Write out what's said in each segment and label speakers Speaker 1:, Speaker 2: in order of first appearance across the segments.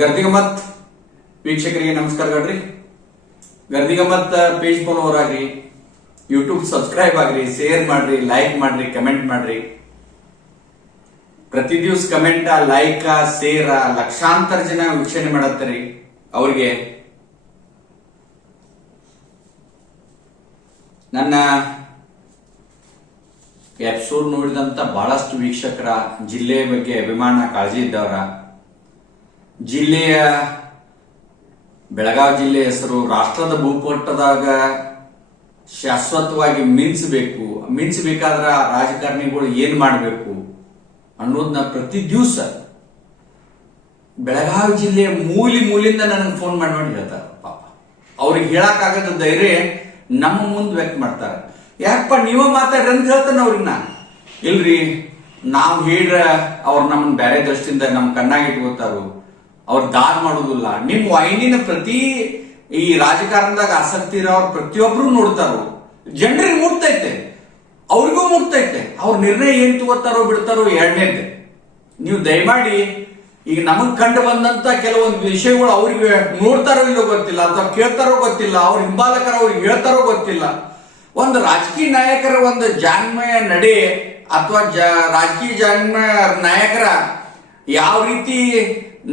Speaker 1: ಗರ್ದಿಗಮತ್ ವೀಕ್ಷಕರಿಗೆ ನಮಸ್ಕಾರಗಳ್ರಿ Gardigammat page follower ಆಗ್ರಿ ಯೂಟ್ಯೂಬ್ ಸಬ್ಸ್ಕ್ರೈಬ್ ಆಗ್ರಿ ಶೇರ್ ಮಾಡ್ರಿ ಲೈಕ್ ಮಾಡ್ರಿ ಕಮೆಂಟ್ ಮಾಡ್ರಿ. ಪ್ರತಿ ದಿವಸ ಕಮೆಂಟ್ ಲೈಕ್ ಶೇರ್ ಲಕ್ಷಾಂತರ ಜನ ವೀಕ್ಷಣೆ ಮಾಡತ್ತರಿ ಅವ್ರಿಗೆ. ನನ್ನ ಎಪಿಸೋಡ್ ನೋಡಿದಂತ ಬಹಳಷ್ಟು ವೀಕ್ಷಕರ ಜಿಲ್ಲೆಯ ಬಗ್ಗೆ ಅಭಿಮಾನ ಕಾಳಜಿ ಇದ್ದವರ ಜಿಲ್ಲೆಯ, ಬೆಳಗಾವಿ ಜಿಲ್ಲೆ ಹೆಸರು ರಾಷ್ಟ್ರದ ಭೂಪಟದಾಗ ಶಾಶ್ವತವಾಗಿ ಮಿಂಚಬೇಕು. ಮಿಂಚಬೇಕಾದ್ರ ರಾಜಕಾರಣಿಗಳು ಏನ್ ಮಾಡಬೇಕು ಅನ್ನೋದನ್ನ ಪ್ರತಿ ದಿವಸ ಬೆಳಗಾವಿ ಜಿಲ್ಲೆಯ ಮೂಲಿ ಮೂಲಿಂದ ನನಗೆ ಫೋನ್ ಮಾಡಿ ನೋಡಿ ಹೇಳ್ತಾರೆ ಪಾಪ. ಅವ್ರಿಗೆ ಹೇಳಕ್ಕಾಗದ ಧೈರ್ಯ ನಮ್ಮ ಮುಂದೆ ವ್ಯಕ್ತ ಮಾಡ್ತಾರೆ. ಯಾಕಪ್ಪ, ನೀವ ಮಾತಾಡ್ರಿ ಅಂತ ಹೇಳ್ತಾನೆ ಅವ್ರಿಗೆ ನಾ ಇಲ್ರಿ, ನಾವು ಹೇಳ್ರ ಅವ್ರು ನಮ್ಮನ್ನ ಬೇರೆ ದೃಷ್ಟಿಯಿಂದ ನಮ್ಮ ಕಣ್ಣಾಗಿ ಇಟ್ಕೋತಾರು. ಅವ್ರು ದಾನ ಮಾಡೋದಿಲ್ಲ ನಿಮ್ ವೈನಿನ ಪ್ರತಿ ಈ ರಾಜಕಾರಣದಾಗ ಆಸಕ್ತಿ ಇರೋ ಪ್ರತಿಯೊಬ್ರು ನೋಡ್ತಾರೋ, ಜನರಿಗೆ ಮುಟ್ತೈತೆ ಅವ್ರಿಗೂ ಮುಟ್ತೈತೆ ಅವ್ರ ನಿರ್ಣಯ ಏನ್ ತಗೋತಾರೋ ಬಿಡ್ತಾರೋ ಎರಡನೇದೆ. ನೀವು ದಯಮಾಡಿ, ಈಗ ನಮಗ್ ಕಂಡು ಬಂದಂತ ಕೆಲವೊಂದು ವಿಷಯಗಳು ಅವ್ರಿಗೆ ನೋಡ್ತಾರೋ ಇಲ್ಲೋ ಗೊತ್ತಿಲ್ಲ, ಅಥವಾ ಕೇಳ್ತಾರೋ ಗೊತ್ತಿಲ್ಲ, ಅವ್ರ ಹಿಂಬಾಲಕರ ಅವ್ರಿಗೆ ಹೇಳ್ತಾರೋ ಗೊತ್ತಿಲ್ಲ. ಒಂದು ರಾಜಕೀಯ ನಾಯಕರ ಒಂದು ಜಾನ್ಮಯ ನಡೆ ಅಥವಾ ಜ, ರಾಜಕೀಯ ಜಾನ್ಮಯ ನಾಯಕರ ಯಾವ ರೀತಿ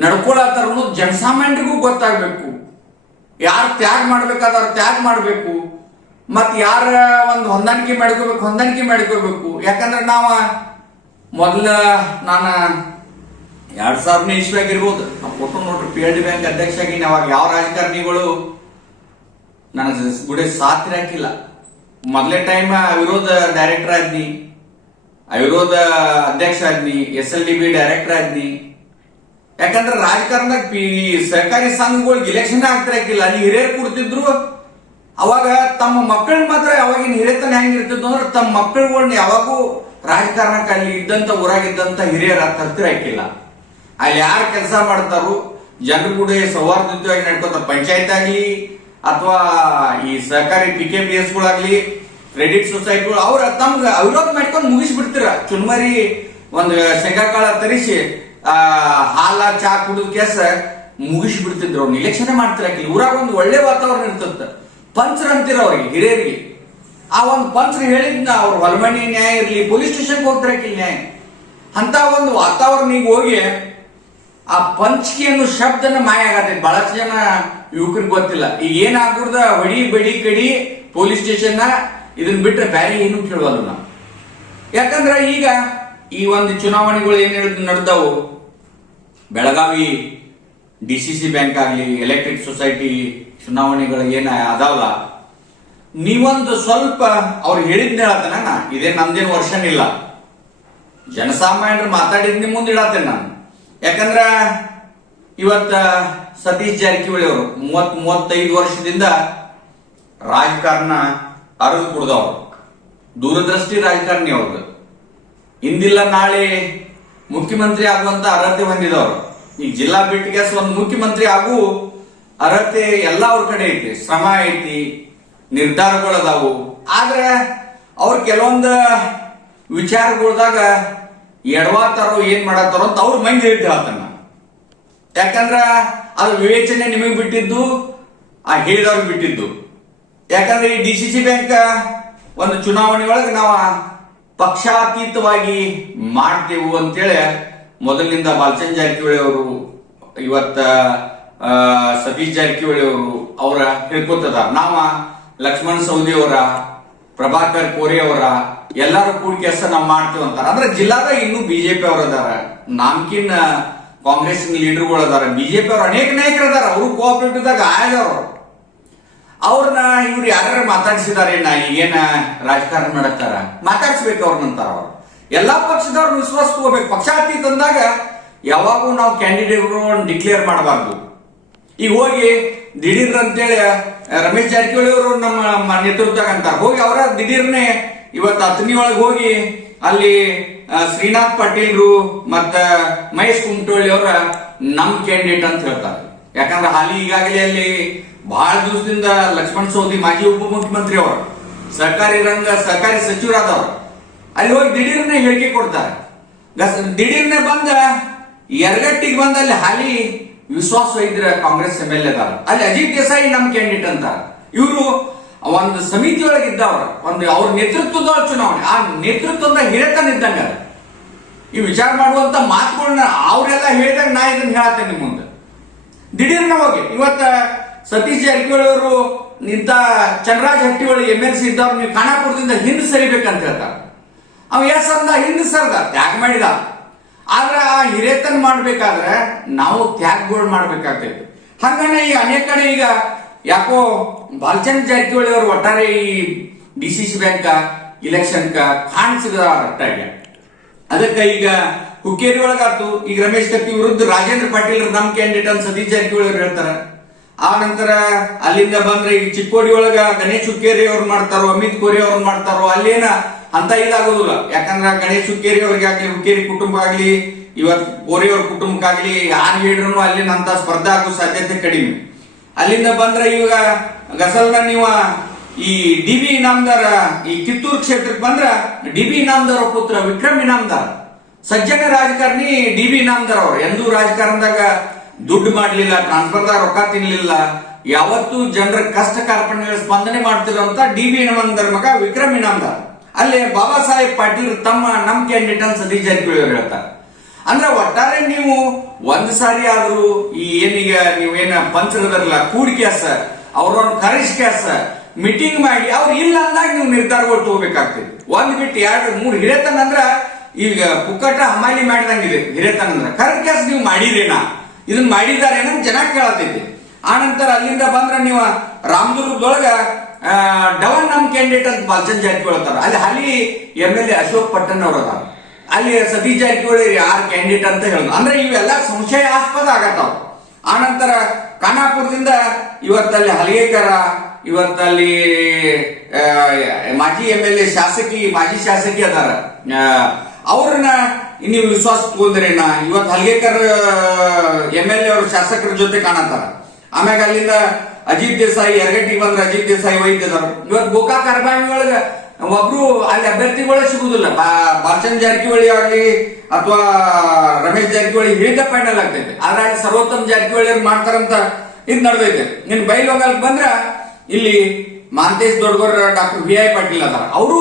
Speaker 1: ನಡ್ಕೊಳತ್ತಾರ ಜನಸಾಮಾನ್ಯರಿಗೂ ಗೊತ್ತಾಗಬೇಕು. ಯಾರು ತ್ಯಾಗ ಮಾಡ್ಬೇಕಾದವ್ರು ತ್ಯಾಗ ಮಾಡಬೇಕು. ಮತ್ತು ಯಾರ ಒಂದು ಹೊಂದಾಣಿಕೆ ಮಾಡ್ಕೋಬೇಕು ಹೊಂದಾಣಿಕೆ ಮಾಡ್ಕೋಬೇಕು. ಯಾಕಂದ್ರೆ ನಾವು ಮೊದಲ ನಾನು ಎರಡು ಸಾವಿರನೇ ಇಸ್ವಿಯಾಗ ಇರ್ಬೋದು ಕೊಟ್ಟು ಫೋಟೋ ನೋಡ್ರಿ ಪಿ ಎಲ್ ಡಿ ಬ್ಯಾಂಕ್ ಅಧ್ಯಕ್ಷ ಆಗಿ ಅವಾಗ ಯಾವ ರಾಜಕಾರಣಿಗಳು ನನಗೆ ಗುಡಿ ಸಾಥ್ ಹಾಕಿಲ್ಲ. ಮೊದಲೇ ಟೈಮ್ ಅವಿರೋಧ ಡೈರೆಕ್ಟರ್ ಆದ್ನಿ, ಅವಿರೋಧ ಅಧ್ಯಕ್ಷ Aadmi S L D B director Aadmi. ಯಾಕಂದ್ರೆ ರಾಜಕಾರಣದಾಗ ಸಹಕಾರಿ ಸಂಘಗಳಿಗೆ ಇಲೆಕ್ಷನ್ ಆಗ್ತಿರಕ್ಕಿಲ್ಲ ಅಲ್ಲಿ ಹಿರಿಯರು ಕೊಡ್ತಿದ್ರು ಅವಾಗ ತಮ್ಮ ಮಕ್ಕಳನ್ನ ಮಾತ್ರ ಯಾವಾಗಿನ ಹಿರಿಯತನ ಹೆಂಗಿರ್ತಿದ್ರು ಅಂದ್ರೆ ತಮ್ಮ ಮಕ್ಕಳುಗಳನ್ನ ಯಾವಾಗೂ ರಾಜಕಾರಣಕ್ಕೆ ಅಲ್ಲಿ ಇದ್ದಂತ ಊರಾಗಿದ್ದಂತ ಹಿರಿಯರ ತರ್ತಿರಕಿಲ್ಲ ಅಲ್ಲಿ ಯಾರು ಕೆಲಸ ಮಾಡ್ತಾರೋ? ಜನರು ಕೂಡ ಸೌಹಾರ್ದಯುತವಾಗಿ ನಡ್ಕೋತ ಪಂಚಾಯತ್ ಆಗ್ಲಿ ಅಥವಾ ಈ ಸಹಕಾರಿ ಪಿ ಕೆ ಪಿ ಎಸ್ ಗಳಾಗ್ಲಿ ಕ್ರೆಡಿಟ್ ಸೊಸೈಟಿಗಳು ಅವ್ರ ತಮ್ಗೆ ಅವಿರೋಧ ಮಾಡ್ಕೊಂಡು ಮುಗಿಸ್ಬಿಡ್ತೀರ. ಚುನ್ಮರಿ ಒಂದು ಶೇಂಗಾಕಾಳ ತರಿಸಿ ಹಾಲ ಚಾ ಕುಡಿದ ಕೇಸ ಮುಗಿಸ್ಬಿಡ್ತಿದ್ರು ಅವ್ರು. ಇಲೆಕ್ಷನ್ ಮಾಡ್ತಿರಕಿಲ್ಲ ಊರಾಗ ಒಂದು ಒಳ್ಳೆ ವಾತಾವರಣ ಇರ್ತದ ಪಂಚರ್ ಅಂತೀರ ಅವ್ರಿಗೆ, ಹಿರಿಯರಿಗೆ. ಆ ಒಂದು ಪಂಚರ್ ಹೇಳಿದ್ನ ಅವ್ರ ಹೊಲಮಣಿ ನ್ಯಾಯ ಇರ್ಲಿ, ಪೊಲೀಸ್ ಸ್ಟೇಷನ್ಗೆ ಹೋಗ್ತಿರಕಿಲ್ಲ ನ್ಯಾಯ. ಅಂತ ಒಂದು ವಾತಾವರಣ ಈಗ ಹೋಗಿ ಆ ಪಂಚಿಕೆ ಅನ್ನೋ ಶಬ್ದನ ಮಾಯ ಆಗತ್ತೆ. ಬಹಳಷ್ಟು ಜನ ಯುವಕರಿಗೆ ಗೊತ್ತಿಲ್ಲ. ಈಗ ಏನಾಗ್ಬಿಡ್ದ? ಹೊಡಿ, ಬಡಿ, ಕಡಿ, ಪೊಲೀಸ್ ಸ್ಟೇಷನ್ ಇದನ್ನ ಬಿಟ್ರೆ ಬೇರೆ ಏನು ಕೇಳುವಲ್ಲ ನಾವು ಯಾಕಂದ್ರೆ ಈಗ ಈ ಒಂದು ಚುನಾವಣೆಗಳು ಏನ್ ನಡೆದವು? Belagavi D C C bank ಆಗಲಿ ಎಲೆಕ್ಟ್ರಿಕ್ ಸೊಸೈಟಿ ಚುನಾವಣೆಗಳು ಏನ ಅದಾವಲ್ಲ ನೀವೊಂದು ಸ್ವಲ್ಪ ಅವ್ರು ಹೇಳಿದ್ನ ಹೇಳತ್ತೇನೆ ನಾ ಇದೇ ನಮ್ದೇನು ವರ್ಷನಿಲ್ಲ ಜನಸಾಮಾನ್ಯರು ಮಾತಾಡಿದ್ ನಿಮ್ ಮುಂದೆ ಇಡತ್ತೇನೆ ನಾನು. ಯಾಕಂದ್ರ ಇವತ್ತ ಸತೀಶ್ ಜಾರಕಿಹೊಳಿ ಅವರು ಮೂವತ್ ಮೂವತ್ತೈದು ವರ್ಷದಿಂದ ರಾಜಕಾರಣ ಅರಿದು ಕುಡ್ದವ್ರು. ದೂರದೃಷ್ಟಿ ರಾಜಕಾರಣಿ ಅವ್ರದ್ದು ಇಂದಿಲ್ಲ ನಾಳೆ ಮುಖ್ಯಮಂತ್ರಿ ಆಗುವಂತ ಅರ್ಹತೆ ಹೊಂದಿದವರು. ಈಗ ಜಿಲ್ಲಾ ಬಿಟ್ಟಿಗೆ ಒಂದು ಮುಖ್ಯಮಂತ್ರಿ ಆಗು ಅರ್ಹತೆ ಎಲ್ಲ ಅವ್ರ ಕಡೆ ಐತಿ. ಶ್ರಮ ಐತಿ ನಿರ್ಧಾರಗಳು ಅದಾವು ಆದ್ರೆ ಅವ್ರ ಕೆಲವೊಂದು ವಿಚಾರಗಳ್ದಾಗ ಎಡವಾತಾರೋ ಏನ್ ಮಾಡತ್ತಾರೋ ಅಂತ ಅವ್ರ ಮಂದಿ ಹೇಳ್ತಿ ಹೇಳ್ತಾನ. ಯಾಕಂದ್ರ ಅದು ವಿವೇಚನೆ ನಿಮಗೆ ಬಿಟ್ಟಿದ್ದು, ಆ ಹೇಳಿದವ್ರಿಗೆ ಬಿಟ್ಟಿದ್ದು. ಯಾಕಂದ್ರೆ ಈ ಡಿ ಸಿ ಸಿ ಬ್ಯಾಂಕ್ ಒಂದು ಚುನಾವಣೆ ಒಳಗೆ ನಾವು ಪಕ್ಷಾತೀತವಾಗಿ ಮಾಡ್ತೇವು ಅಂತೇಳಿ ಮೊದಲಿನಿಂದ ಬಾಲಚಂದ್ರ ಜಾರಕಿಹೊಳಿ ಅವರು, ಇವತ್ತ ಸತೀಶ್ ಜಾರಕಿಹೊಳಿ ಅವರು ಅವರ ಹೇಳ್ಕೊತದಾರ ನಾವ ಲಕ್ಷ್ಮಣ ಸೌದಿ ಅವರ, ಪ್ರಭಾಕರ್ ಕೋರೆ ಅವರ, ಎಲ್ಲಾರು ಕೂಡಿ ಕೆಲಸ ನಾವು ಮಾಡ್ತೇವೆ ಅಂತಾರ. ಅಂದ್ರೆ ಜಿಲ್ಲಾದಾಗ ಇನ್ನೂ ಬಿಜೆಪಿ ಅವರು ಅದಾರ. ನಾಮ್ಕಿನ್ ಕಾಂಗ್ರೆಸ್ ಲೀಡರ್ಗಳು ಅದಾರ. ಬಿಜೆಪಿ ಅವರು ಅನೇಕ ನಾಯಕರು ಅದಾರ ಅವರು ಕೋಆಪರೇಟಿವ್ದಾಗ ಆಯದವ್ರು ಅವ್ರನ್ನ ಇವ್ರು ಯಾರು ಮಾತಾಡ್ಸಿದಾರೆ ನಾ ಈಗೇನ ರಾಜಕಾರಣ ಮಾಡತ್ತಾರ ಮಾತಾಡ್ಸ್ಬೇಕು ಅವ್ರನ್ನಂತಾರ ಅವ್ರು. ಎಲ್ಲಾ ಪಕ್ಷದವ್ರು ವಿಶ್ವಾಸ ತಗೋಬೇಕು ಪಕ್ಷಾತೀತ ಅಂದಾಗ ಯಾವಾಗೂ ನಾವು ಕ್ಯಾಂಡಿಡೇಟ್ಗಳನ್ನ ಡಿಕ್ಲೇರ್ ಮಾಡಬಾರ್ದು. ಈಗ ಹೋಗಿ ದಿಢೀರ್ ಅಂತೇಳಿ ರಮೇಶ್ ಜಾರಕಿಹೊಳಿ ಅವರು ನಮ್ಮ ನೇತೃತ್ವ ನೇತೃತ್ವದಾಗ ಅಂತಾರೆ. ಹೋಗಿ ಅವರ ದಿಢೀರ್ನೆ ಇವತ್ತು ಅತ್ನಿ ಒಳಗೆ ಹೋಗಿ ಅಲ್ಲಿ ಶ್ರೀನಾಥ್ ಪಾಟೀಲ್ರು ಮತ್ತ ಮಹೇಶ್ ಕುಮಟೋಳಿ ಅವರ ನಮ್ ಕ್ಯಾಂಡಿಡೇಟ್ ಅಂತ ಹೇಳ್ತಾರೆ. ಯಾಕಂದ್ರೆ ಹಾಲಿ ಈಗಾಗಲೇ ಅಲ್ಲಿ ಬಹಳ ದಿವಸದಿಂದ ಲಕ್ಷ್ಮಣ್ ಸವದಿ ಮಾಜಿ ಉಪಮುಖ್ಯಮಂತ್ರಿ ಅವರು. ಸರ್ಕಾರಿ ರಂಗ, ಸರ್ಕಾರಿ ಸಚಿವರಾದವರು. ಅಲ್ಲಿ ಹೋಗಿ ದಿಢೀರ್ನೆ ಹೇಳಿಕೆ ಕೊಡ್ತಾರೆ. ದಿಢೀರ್ನೆ ಬಂದ ಎರಗಟ್ಟಿಗೆ ಬಂದ ಅಲ್ಲಿ ಹಾಲಿ ವಿಶ್ವಾಸ ವೈದ್ಯರ ಕಾಂಗ್ರೆಸ್ ಎಂ ಎಲ್ ಎದಾರ. ಅಲ್ಲಿ ಅಜಿತ್ ದೇಸಾಯಿ ನಮ್ ಕ್ಯಾಂಡಿಡೇಟ್ ಅಂತ ಇವರು ಒಂದು ಸಮಿತಿ ಒಳಗೆ ಇದ್ದವ್ರ. ಒಂದು ಅವ್ರ ನೇತೃತ್ವದ ಚುನಾವಣೆ. ಆ ನೇತೃತ್ವದ ಹಿರೇತನ ಇದ್ದಂಗ. ಈ ವಿಚಾರ ಮಾಡುವಂತ ಮಾತುಗಳನ್ನ ಅವರೆಲ್ಲ ಹೇಳಿದಾಗ ನಾ ಇದನ್ನ ಹೇಳತ್ತೇನೆ ನಿಮ್ ಮುಂದೆ. ದಿಢೀರ್ನ ಹೋಗಿ. ಇವತ್ತ ಸತೀಶ್ ಜಾರಕಿಹೊಳಿ ಅವರು ನಿಂತ Chandraraj Hattiholi M L C ಇದ್ದವ್ರು, ನೀವು ಖಾನಾಪುರದಿಂದ ಹಿಂದೆ ಸರಿಬೇಕಂತ ಹೇಳ್ತಾರೆ. ಅವ ಎಸ್ ಅಂದ ಹಿಂದೆ ಸರ್ದ, ತ್ಯಾಗ ಮಾಡಿದ. ಆದ್ರೆ ಆ ಹಿರೇತನ ಮಾಡ್ಬೇಕಾದ್ರೆ ನಾವು ತ್ಯಾಗಗಳು ಮಾಡ್ಬೇಕಾಗ್ತೈತಿ. ಹಂಗಾನೆ ಈ ಅನೇಕ ಕಡೆ ಈಗ ಯಾಕೋ ಬಾಲಚಂದ್ರ ಜಾರಕಿಹೊಳಿ ಅವರು ಒಟ್ಟಾರೆ ಈ D C C bank election ಕಾಣಿಸಿದ ಒಟ್ಟಾಗಿ ಅದಕ್ಕೆ ಈಗ ಹುಕ್ಕೇರಿ ಒಳಗಾತು ಈಗ ರಮೇಶ್ ಕತ್ತಿ ವಿರುದ್ಧ ರಾಜೇಂದ್ರ ಪಾಟೀಲ್ ನಮ್ ಕ್ಯಾಂಡಿಡೇಟ್ ಅಂತ ಸತೀಶ್ ಜಾರಕಿಹೊಳಿ ಅವ್ರು ಹೇಳ್ತಾರ. ಆ ನಂತರ ಅಲ್ಲಿಂದ ಬಂದ್ರೆ ಈ ಚಿಕ್ಕೋಡಿ ಒಳಗ ಗಣೇಶ್ ಹುಕ್ಕೇರಿ ಅವ್ರು ಮಾಡ್ತಾರೋ, ಅಮಿತ್ ಕೋರಿ ಅವ್ರು ಮಾಡ್ತಾರೋ, ಅಲ್ಲೇನ ಅಂತ ಇದಾಗೋದಿಲ್ಲ. ಯಾಕಂದ್ರ ಗಣೇಶ್ ಹುಕ್ಕೇರಿ ಅವ್ರಿಗೆ ಆಗ್ಲಿ, ಹುಕ್ಕೇರಿ ಕುಟುಂಬ ಆಗ್ಲಿ, ಇವತ್ ಕೋರಿ ಅವ್ರ ಕುಟುಂಬಕ್ಕಾಗ್ಲಿ, ಯಾರು ಹೇಳಿದ್ರು ಅಲ್ಲಿನ ಅಂತ ಸ್ಪರ್ಧೆ ಆಗೋ ಸಾಧ್ಯತೆ ಕಡಿಮೆ. ಅಲ್ಲಿಂದ ಬಂದ್ರೆ ಇವಾಗ ಗಸಲ್ನ ನೀವು ಈ ಡಿ ಬಿ ಇನಾಮದಾರ, ಈ ಕಿತ್ತೂರು ಕ್ಷೇತ್ರಕ್ಕೆ ಬಂದ್ರ ಡಿ ಬಿ ಇನಾಮದಾರ ಪುತ್ರ ವಿಕ್ರಮ್ ಇನಾಮದಾರ್. ಸಜ್ಜನ ರಾಜಕಾರಣಿ ಡಿ ಬಿ ಇನಾಮದಾರ್ ಅವ್ರು. ಎಂದೂ ರಾಜಕಾರಣದಾಗ ದುಡ್ಡು ಮಾಡಲಿಲ್ಲ ಟ್ರಾನ್ಸ್ಫರ್ದಾಗ ರೊಕ್ಕ ತಿನ್ನಲಿಲ್ಲ ಯಾವತ್ತೂ ಜನರ ಕಷ್ಟ ಕಾರ್ಪಣ್ಯಗಳ ಸ್ಪಂದನೆ ಮಾಡ್ತಿರೋಂತ ಡಿ ಬಿ ಇಣವಂದರ ಮಗ ವಿಕ್ರಮ್ ಇನಾಮ್ದಾರ್ ಅಲ್ಲಿ ಬಾಬಾ ಸಾಹೇಬ್ ಪಾಟೀಲ್ ತಮ್ಮ ನಮ್ ಕ್ಯಾಂಡಿಡೇಟ್ ಅಂತ ಸತೀಶ್ ಜಾರಕಿಹೊಳಿ ಅವ್ರು ಹೇಳ್ತಾರೆ. ಅಂದ್ರೆ ಒಟ್ಟಾರೆ ನೀವು ಒಂದ್ ಸಾರಿ ಆದ್ರೂ ಈ ಏನೀಗ ನೀವೇನ ಪಂಚರದಾರಲ್ಲ ಕೂಡ್ ಕ್ಯಾಸ ಅವ್ರನ್ನ ಕರಿಷ್ ಕ್ಯಾಸ ಮೀಟಿಂಗ್ ಮಾಡಿ, ಅವ್ರು ಇಲ್ಲ ಅಂದಾಗ ನೀವು ನಿರ್ಧಾರಗಳು ತಗೋಬೇಕಾಗ್ತದೆ. ಒಂದ್ ಬಿಟ್ಟು ಎರಡು, ಮೂರು, ಹಿರೇತನ ಅಂದ್ರ ಈಗ ಪುಕ್ಕಟ ಹಮಾಲಿ ಮಾಡಿದಂಗಿದೆ, ಹಿರೇತನ ಅಂದ್ರೆ. ಕರೆಕ್ಟ್ ಕ್ಯಾಸ್ ನೀವು ಮಾಡಿರೇನಾ ಇದನ್ನ ಮಾಡಿದ್ದಾರೆ ಏನಂತ ಜನ ಕೇಳತೈತಿ ಆನಂತರ ಅಲ್ಲಿಂದ ಬಂದ್ರೆ ನೀವು ರಾಮದುರ್ಗದೊಳಗ ಡವನ್ ನಮ್ ಕ್ಯಾಂಡಿಡೇಟ್ ಅಂತ ಬಾಲಚಂದ್ ಜಾರಕಿಹೊಳಿ ಅಂತಾರ ಅಲ್ಲಿ ಹಾಲಿ M L A Ashok Pattan ಅವ್ರ ಅದಾರ. ಅಲ್ಲಿ ಸತೀಶ್ ಜಾರಕಿಹೊಳಿ ಯಾರು ಕ್ಯಾಂಡಿಡೇಟ್ ಅಂತ ಹೇಳುದು ಅಂದ್ರೆ ಇವೆಲ್ಲ ಸಂಶಯಾಸ್ಪದ ಆಗತ್ತಾವ. ಆನಂತರ ಖಾನಾಪುರದಿಂದ ಇವತ್ತಲ್ಲಿ ಹಲಿಗೇಕರ ಇವತ್ತಲ್ಲಿ ಮಾಜಿ ಎಂ ಎಲ್ ಎ ಶಾಸಕಿ, ಮಾಜಿ ಶಾಸಕಿ ಅದಾರ. ಅವ್ರನ್ನ ನೀವು ವಿಶ್ವಾಸ ತಗೊಂಡ್ರೇನ ಇವತ್ತು ಹಲ್ಗೇಕರ್ ಎಂ ಎಲ್ ಎ ಅವರು ಶಾಸಕರ ಜೊತೆ ಕಾಣತಾರ ಆಮ್ಯಾಗ ಅಲ್ಲಿಂದ ಅಜಿತ್ ದೇಸಾಯಿ ಎರಗಟ್ಟಿಗೆ ಬಂದ್ರೆ ಅಜಿತ್ ದೇಸಾಯಿ ವೈದ್ಯದರು ಇವತ್ತು ಗೋಕಾಕ್ ಅರಬಾವಿ ಒಳಗ ಒಬ್ರು ಅಲ್ಲಿ ಅಭ್ಯರ್ಥಿಗಳೇ ಸಿಗುದಿಲ್ಲ. ಬಾಲಚಂದ್ರ ಜಾರಕಿಹೊಳಿ ಆಗಲಿ ಅಥವಾ ರಮೇಶ್ ಜಾರಕಿಹೊಳಿ ಹಿಡಿದ ಫೈನಲ್ ಆಗ್ತೈತೆ. ಆದ್ರೆ ಅಲ್ಲಿ ಸರ್ವೋತ್ತಮ್ ಜಾರಕಿಹೊಳಿ ಅವ್ರು ಮಾಡ್ತಾರಂತ ಇದು ನಡೆದೈತೆ. ನಿನ್ ಬೈಲ್ ಬಂದ್ರ ಇಲ್ಲಿ Mantesh Doddagaura doctor V I Patil ಅದಾರ. ಅವರು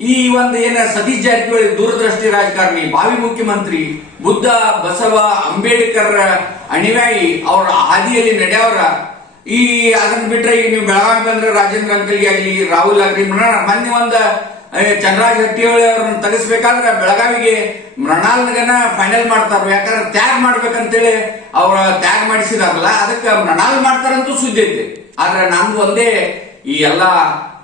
Speaker 1: ಈ ಒಂದು ಏನ ಸತೀಶ್ ಜಾರಕಿಹೊಳಿ ದೂರದೃಷ್ಟಿ ರಾಜಕಾರಣಿ ಭಾವಿ ಮುಖ್ಯಮಂತ್ರಿ, ಬುದ್ಧ, ಬಸವ ಅಂಬೇಡ್ಕರ್ ಅಣಿವಾಯಿ ಅವರ ಹಾದಿಯಲ್ಲಿ ನಡೆಯವರ, ಈ ಅದನ್ನ ಬಿಟ್ರೆ ಈಗ ನೀವು ಬೆಳಗಾವಿ ಬಂದ್ರೆ ರಾಜೇಂದ್ರ ಅಂಕಲ್ಗೆ ಆಗ್ಲಿ, ರಾಹುಲ್ ಆಗ್ಲಿ ಮೃಣ- ಮೊನ್ನೆ ಒಂದ ಚಂದ್ರಾಜ್ ಹಟ್ಟಿಹೊಳಿ ಅವ್ರನ್ನ ತಗಸ್ಬೇಕಾದ್ರೆ ಬೆಳಗಾವಿಗೆ ಮೃಣಾಲ್ಗನ ಫೈನಲ್ ಮಾಡ್ತಾರ ಯಾಕಂದ್ರೆ ತ್ಯಾಗ ಮಾಡ್ಬೇಕಂತೇಳಿ ಅವ್ರ ತ್ಯಾಗ ಮಾಡಿಸಿದಾರಲ್ಲ, ಅದಕ್ಕೆ ಮೃಣಾಲ್ ಮಾಡ್ತಾರಂತೂ ಸುದ್ದಿ ಐತೆ. ಆದ್ರೆ ನಮ್ದು ಒಂದೇ ಈ ಎಲ್ಲ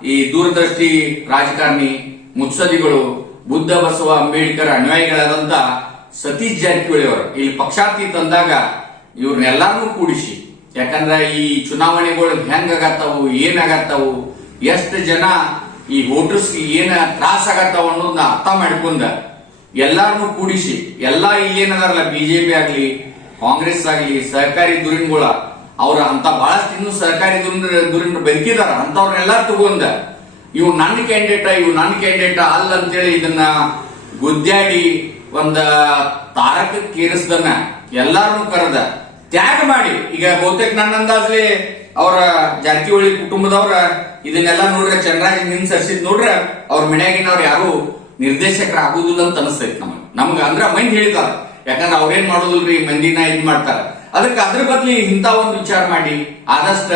Speaker 1: ಈ ದೂರದೃಷ್ಟಿ ರಾಜಕಾರಣಿ ಮುತ್ಸದಿಗಳು ಬುದ್ಧ ಬಸವ ಅಂಬೇಡ್ಕರ್ ಅನ್ವಯಿಗಳಾದಂತ ಸತೀಶ್ ಜಾರಕಿಹೊಳಿ ಅವರು. ಇಲ್ಲಿ ಪಕ್ಷಾತೀತ ಅಂದಾಗ ಕೂಡಿಸಿ. ಯಾಕಂದ್ರೆ ಈ ಚುನಾವಣೆಗಳು ಹೆಂಗಾಗತ್ತಾವು, ಏನಾಗತ್ತವು, ಎಷ್ಟು ಜನ ಈ ವೋಟರ್ಸ್ ಏನ ತ್ರಾಸ ಆಗತ್ತಾವ ಅನ್ನೋದನ್ನ ಅರ್ಥ ಮಾಡ್ಕೊಂಡ ಎಲ್ಲಾರನ್ನೂ ಕೂಡಿಸಿ. ಎಲ್ಲಾ ಏನದಾರಲ್ಲ, ಬಿಜೆಪಿ ಆಗ್ಲಿ, ಕಾಂಗ್ರೆಸ್ ಆಗ್ಲಿ ಸಹಕಾರಿ ದುರಿನ್ಗಳ ಅವ್ರ ಅಂತ ಬಹಳಷ್ಟು ಇನ್ನೂ ಸಹಕಾರಿ ದುರಿನ ದುರಿನ ಬದುಕಿದಾರ. ಅಂತವ್ರನ್ನೆಲ್ಲ ತಗೊಂಡ ಇವು ನನ್ನ ಕ್ಯಾಂಡಿಡೇಟ ಇವು ನನ್ನ ಕ್ಯಾಂಡಿಡೇಟ ಅಲ್ಲ ಅಂತೇಳಿ ಇದನ್ನ ಗುದ್ದಾಡಿ ಒಂದ ತಾರಕಕ್ಕೇರಿಸ್ದನ್ನ ಎಲ್ಲಾರನ್ನು ಕರೆದ. ತ್ಯಾಗ ಮಾಡಿ. ಈಗ ಬಹುತೇಕ ನನ್ನ ಅಂದಾಜ್ಲಿ ಅವರ ಜಾರಕಿಹೊಳಿ ಕುಟುಂಬದವ್ರ ಇದನ್ನೆಲ್ಲ ನೋಡ್ರೆ ಚಂದ್ರಾಜ್ ನಿನ್ ಸರ್ಸಿದ್ ನೋಡ್ರ ಅವ್ರ ಮನ್ಯಾಗಿನವ್ರು ಯಾರು ನಿರ್ದೇಶಕರ ಆಗುದಿಲ್ಲ ಅಂತ ಅನಿಸ್ತೈತಿ ನಮಗ್. ನಮ್ಗ ಅಂದ್ರ ಮಂದಿ ಹೇಳಿದಾರ ಯಾಕಂದ್ರೆ ಅವ್ರೇನ್ ಮಾಡೋದಿಲ್ರಿ? ಮಂದಿನ ಇದ್ ಮಾಡ್ತಾರ. ಅದಕ್ಕೆ ಅದ್ರ ಬದ್ಲಿ ಇಂತ ಒಂದು ವಿಚಾರ ಮಾಡಿ ಆದಷ್ಟ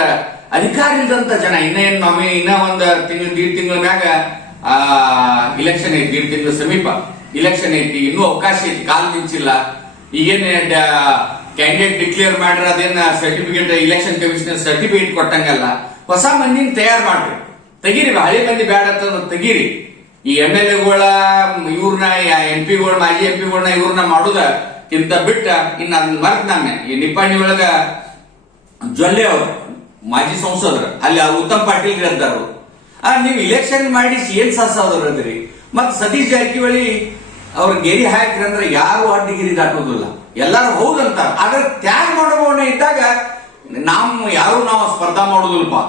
Speaker 1: ಅಧಿಕಾರ ಇಲ್ದಂತ ಜನ ಇನ್ನೇನ್ ನಮಗೆ ಇನ್ನ ಒಂದ್ ತಿಂಗಳ, ದೀಡ್ ತಿಂಗಳ ಮ್ಯಾಗ, ಆ ಇಲೆಕ್ಷನ್ ಐತಿ, ದೀಡ್ ತಿಂಗಳ ಸಮೀಪ ಇಲೆಕ್ಷನ್ ಐತಿ, ಇನ್ನೂ ಅವಕಾಶ ಐತಿ, ಕಾಲ್ ನಿಂಚಿಲ್ಲ. ಈಗೇನ್ ಕ್ಯಾಂಡಿಡೇಟ್ ಡಿಕ್ಲೇರ್ ಮಾಡ್ರ ಅದೇನ ಸರ್ಟಿಫಿಕೇಟ್ ಇಲೆಕ್ಷನ್ ಕಮಿಷನ್ ಸರ್ಟಿಫಿಕೇಟ್ ಕೊಟ್ಟಂಗಲ್ಲ. ಹೊಸ ಮಂದಿನ ತಯಾರು ಮಾಡ್ರಿ. ತೆಗೀರಿ, ಹಳೆ ಮಂದಿ ಬೇಡ ಅಂತಂದ್ರೆ ತೆಗೀರಿ. ಈ ಎಂ ಎಲ್ ಎಗಳ ಇವ್ರನ್ನ ಎಂ ಪಿಗಳ ಮಾಜಿ ಎಂ ಪಿಗಳನ್ನ ಇವ್ರನ್ನ ಮಾಡುದ ಇಂತ ಬಿಟ್ಟ ಇನ್ನ ಮರ್ತ್ ನಮ್ಮ ಈ ನಿಪ್ಪಾಣಿ ಒಳಗ ಜೊಲ್ಲೆ ಅವರು. ಮಾಜಿ ಸಂಸದರು, ಅಲ್ಲಿ ಉತ್ತಮ್ ಪಾಟೀಲ್ ಆ, ನೀವು ಇಲೆಕ್ಷನ್ ಮಾಡಿ ಏನ್ ಸಾಸವ್ರು ಅಂದ್ರಿ. ಮತ್ತೆ ಸತೀಶ್ ಜಾರಕಿಹೊಳಿ ಅವ್ರ ಗೆರಿ ಹಾಕ್ರಿ ಅಂದ್ರೆ ಯಾರು ಅಡ್ಡಿಗಿರಿ ದಾಟೋದಿಲ್ಲ ಎಲ್ಲಾರು ಹೌದಂತಾರ ಆದ್ರೆ ತ್ಯಾಗ ಮಾಡೋಣ ಇದ್ದಾಗ ನಮ್ ಯಾರು ನಾವು ಸ್ಪರ್ಧಾ ಮಾಡೋದಿಲ್ಲಪ್ಪ.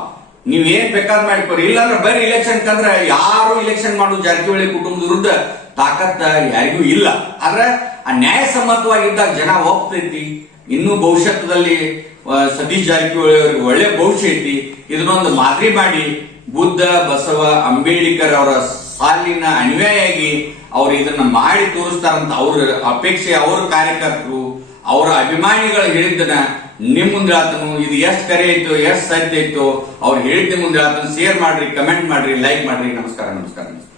Speaker 1: ನೀವ್ ಏನ್ ಬೇಕಾದ್ ಮಾಡ್ಕೊರಿ ಇಲ್ಲಾಂದ್ರೆ ಬರೀ ಇಲೆಕ್ಷನ್ ಕಂದ್ರೆ ಯಾರು ಇಲೆಕ್ಷನ್ ಮಾಡೋ ಜಾರಕಿಹೊಳಿ ಕುಟುಂಬದ ವಿರುದ್ಧ ತಾಕತ್ ಯಾರಿಗೂ ಇಲ್ಲ. ಆದ್ರೆ ಆ ನ್ಯಾಯಸಮ್ಮತವಾಗಿದ್ದಾಗ ಜನ ಹೋಗ್ತೈತಿ. ಇನ್ನೂ ಭವಿಷ್ಯದಲ್ಲಿ ಸತೀಶ್ ಜಾರಕಿಹೊಳಿ ಅವರಿಗೆ ಒಳ್ಳೆ ಭವಿಷ್ಯ ಐತಿ. ಇದನ್ನೊಂದು ಮಾದರಿ ಮಾಡಿ, ಬುದ್ಧ, ಬಸವ, ಅಂಬೇಡ್ಕರ್ ಅವರ ಸಾಲಿನ ಅನ್ವಯಾಗಿ ಅವ್ರು ಇದನ್ನ ಮಾಡಿ ತೋರಿಸ್ತಾರಂತ ಅವ್ರ ಅಪೇಕ್ಷೆ ಅವ್ರ ಕಾರ್ಯಕರ್ತರು, ಅವರ ಅಭಿಮಾನಿಗಳು ಹೇಳಿದ್ದನ್ನ ನಿಮ್ ಮುಂದೆ ಆತನು ಇದು ಎಷ್ಟು ಕರೆ ಇತ್ತು ಎಷ್ಟು ಸತ್ಯ ಇತ್ತು ಅವ್ರು ಹೇಳಿದ್ದ ಮುಂದೆ ಆತನು ಶೇರ್ ಮಾಡ್ರಿ ಕಮೆಂಟ್ ಮಾಡ್ರಿ ಲೈಕ್ ಮಾಡ್ರಿ, ನಮಸ್ಕಾರ ನಮಸ್ಕಾರ ನಮಸ್ಕಾರ.